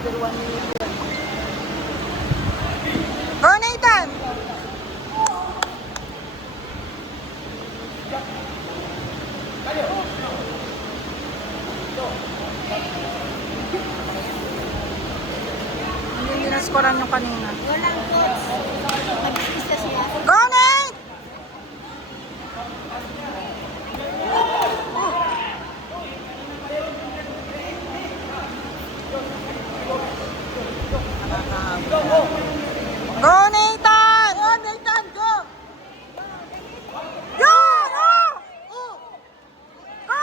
another 1 million. Go, Nathan! Hindi naskoran yung kanina. Walang coach. Nag-isa siya. Go, Nate! Go, Nathan! Go, Nathan, go! Go! Go! Go! Go!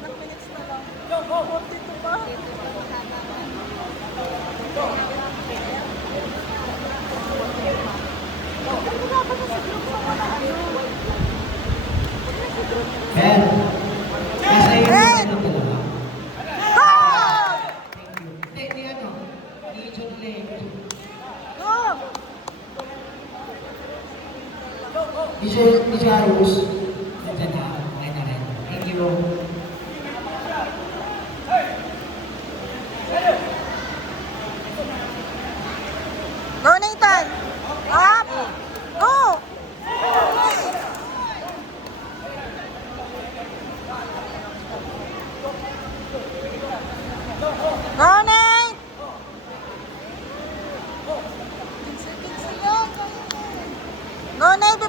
Ilang minutes na lang? 42 pa? Ben, nasa iyo Ben! yung dalawa. Go! Thank you. Ni ano? Ni John Lane. Go! Ni Jairus. Nandiyan na. Okay na rin. Thank you. Go, Nathan! Up! Go! Go, Nate! Go, Nate!